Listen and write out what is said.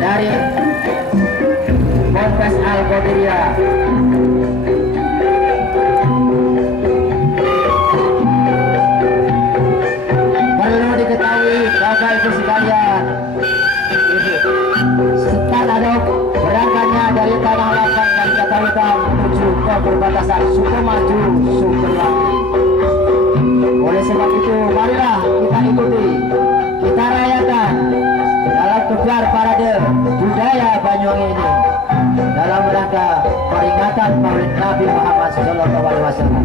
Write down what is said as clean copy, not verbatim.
dari Ponpes Al-Qadiriyah. Perlu diketahui Bapak Ibu sekalian, start adok berangkatnya dari Tanah Lapang dan Katawitan menuju ke perbatasan Sukomaju, Sumberlang. Oleh sebab itu, marilah kita ikuti, kita rayakan dalam gelar parade budaya Banyuwangi ini dalam rangka peringatan Maulid Nabi Muhammad SAW.